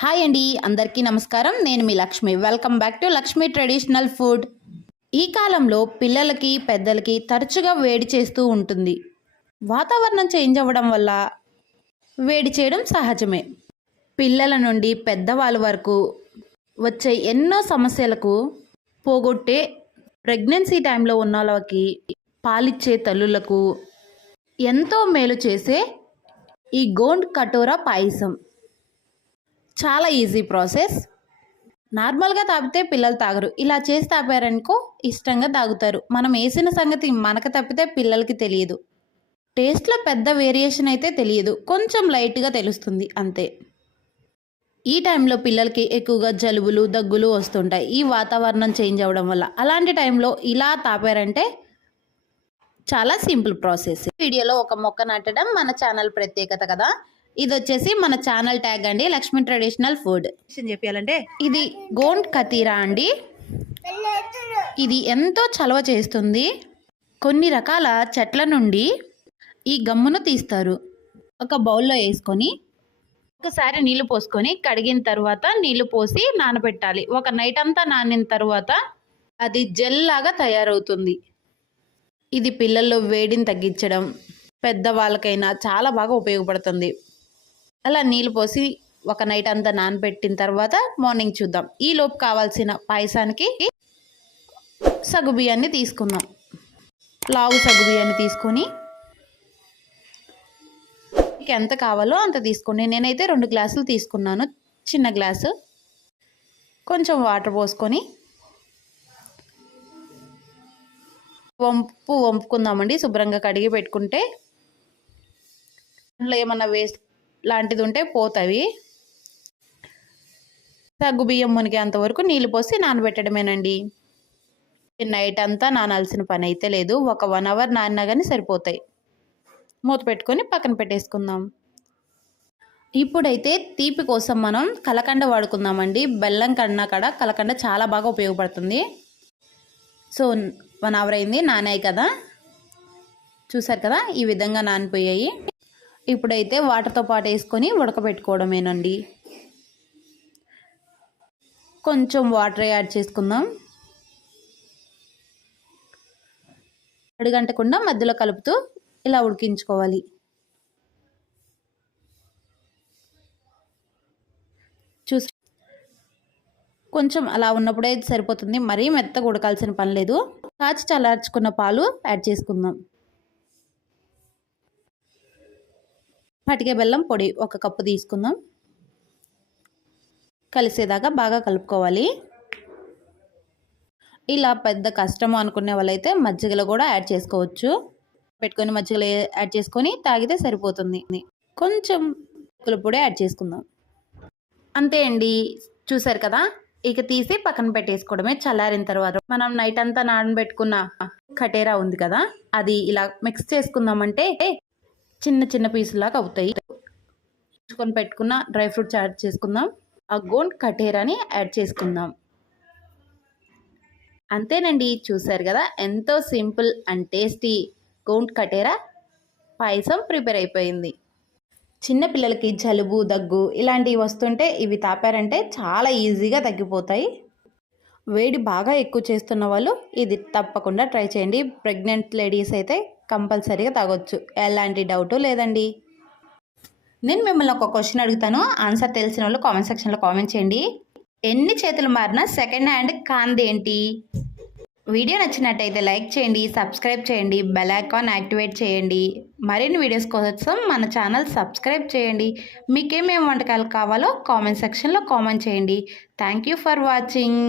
Hi అండి అందరికీ నమస్కారం. నేను మీ Lakshmi. Welcome back to Lakshmi traditional food ఈ కాలంలో పిల్లలకి పెద్దలకి తరచుగా వేడి చేస్తూ ఉంటుంది. వాతావరణం చేంజ్ అవ్వడం వల్ల వేడి చేయడం సహజమే. పిల్లల నుండి పెద్దవాళ్ళ వరకు వచ్చే ఎన్నో సమస్యలకు పోగొట్టే ప్రెగ్నెన్సీ టైంలో ఉన్న వాళ్ళకి పాలిచ్చే తల్లులకు ఎంతో మేలు చేసే ఈ గోండ్ కటోరా పాయసం. చాలా ఈజీ ప్రాసెస్ నార్మల్గా తాపితే పిల్లలు తాగరు. ఇలా చేసి తాపారనుకో ఇష్టంగా తాగుతారు. మనం వేసిన సంగతి మనకు తప్పితే పిల్లలకి తెలియదు. టేస్ట్లో పెద్ద వేరియేషన్ అయితే తెలియదు. కొంచెం లైట్గా తెలుస్తుంది. అంతే. ఈ టైంలో పిల్లలకి ఎక్కువగా జలుబులు దగ్గులు వస్తుంటాయి. ఈ వాతావరణం చేంజ్ అవ్వడం వల్ల. అలాంటి టైంలో ఇలా తాపారంటే చాలా సింపుల్ ప్రాసెస్ వీడియోలో ఒక మొక్క నాటడం మన ఛానల్ ప్రత్యేకత కదా. ఇది వచ్చేసి మన ఛానల్ ట్యాగ్ అండి లక్ష్మీ ట్రెడిషనల్ ఫుడ్. చెప్పాలంటే ఇది గోండ్ కతీరా అండి. ఇది ఎంతో చలవ చేస్తుంది. కొన్ని రకాల చెట్ల నుండి ఈ గమ్మును తీస్తారు. ఒక బౌల్లో వేసుకొని ఒకసారి నీళ్ళు పోసుకొని కడిగిన తర్వాత నీళ్ళు పోసి నానబెట్టాలి. ఒక నైట్ అంతా నానిన తర్వాత అది జెల్ లాగా తయారవుతుంది. ఇది పిల్లల్లో వేడిని తగ్గించడం పెద్దవాళ్ళకైనా చాలా బాగా ఉపయోగపడుతుంది. అలా నీళ్ళు పోసి ఒక నైట్ అంతా నానబెట్టిన తర్వాత మార్నింగ్ చూద్దాం. ఈ లోపు కావాల్సిన పాయసానికి సగ్గు బియ్యాన్ని తీసుకుందాం లావు సగ్గు బియ్యాన్ని తీసుకొని మీకు ఎంత కావాలో అంత తీసుకోండి. నేనైతే రెండు గ్లాసులు తీసుకున్నాను. చిన్న గ్లాసు. కొంచెం వాటర్ పోసుకొని వంపు వంపుకుందామండి. శుభ్రంగా కడిగి పెట్టుకుంటే అందులో ఏమన్నా వేస్ట్ లాంటిది ఉంటే పోతాయి సగ్గు బియ్యం మునిగేంత వరకు నీళ్ళు పోసి నానబెట్టడమేనండి. నైట్ అంతా నానాల్సిన పని అయితే లేదు. ఒక వన్ అవర్ నానినా కానీ సరిపోతాయి. మూత పెట్టుకొని పక్కన పెట్టేసుకుందాం. ఇప్పుడైతే తీపి కోసం మనం కలకండ వాడుకుందామండి. బెల్లం కన్నా కాడ కలకండ చాలా బాగా ఉపయోగపడుతుంది. సో వన్ అవర్ అయింది నానాయి కదా. చూసారు కదా ఈ విధంగా నానిపోయాయి. ఇప్పుడైతే వాటర్తో పాటు వేసుకొని ఉడకబెట్టుకోవడమేనండి. కొంచెం వాటర్ యాడ్ చేసుకుందాం. అడుగంటకుండా మధ్యలో కలుపుతూ ఇలా ఉడికించుకోవాలి. చూసి కొంచెం అలా ఉన్నప్పుడే సరిపోతుంది. మరీ మెత్తగా ఉడకాల్సిన పని లేదు. కాచి చల్లార్చుకున్న పాలు యాడ్ చేసుకుందాం. పటిక బెల్లం పొడి ఒక కప్పు తీసుకుందాం. కలిసేదాకా బాగా కలుపుకోవాలి. ఇలా పెద్ద కష్టం అనుకునే వాళ్ళైతే మజ్జిగలో కూడా యాడ్ చేసుకోవచ్చు. పెట్టుకొని మజ్జిగలో యాడ్ చేసుకొని తాగితే సరిపోతుంది. కొంచెం పొడి యాడ్ చేసుకుందాం. అంతే అండి. చూసారు కదా? ఇక తీసి పక్కన పెట్టేసుకోవడమే చల్లారిన తర్వాత. మనం నైట్ అంతా నానబెట్టుకున్న కటేరా ఉంది కదా? అది ఇలా మిక్స్ చేసుకుందామంటే చిన్న చిన్న పీసులాగా అవుతాయి. తీసుకొని పెట్టుకున్న డ్రై ఫ్రూట్స్ యాడ్ చేసుకుందాం. ఆ గోండ్ కటేరాని యాడ్ చేసుకుందాం. అంతేనండి చూసారు కదా? ఎంతో simple and tasty gond katira payasam prepare అయిపోయింది. చిన్నపిల్లలకి జలుబు దగ్గు ఇలాంటివి వస్తుంటే ఇవి తాపారంటే చాలా ఈజీగా తగ్గిపోతాయి. వేడి బాగా ఎక్కువ చేస్తున్న వాళ్ళు ఇది తప్పకుండా ట్రై చేయండి. ప్రెగ్నెంట్ లేడీస్ అయితే కంపల్సరీగా తాగొచ్చు. ఎలాంటి డౌటు లేదండి. నేను మిమ్మల్ని ఒక క్వశ్చన్ అడుగుతాను. ఆన్సర్ తెలిసిన వాళ్ళు కామెంట్ సెక్షన్లో కామెంట్ చేయండి. ఎన్ని చేతులు మారినా సెకండ్ హ్యాండ్ కాంది ఏంటి? వీడియో నచ్చినట్టయితే లైక్ చేయండి సబ్స్క్రైబ్ చేయండి బెల్ ఐకాన్ యాక్టివేట్ చేయండి. మరిన్ని వీడియోస్ కోసం మన ఛానల్ సబ్స్క్రైబ్ చేయండి. మీకేమేమి వంటకాలు కావాలో కామెంట్ సెక్షన్లో కామెంట్ చేయండి. Thank you for watching.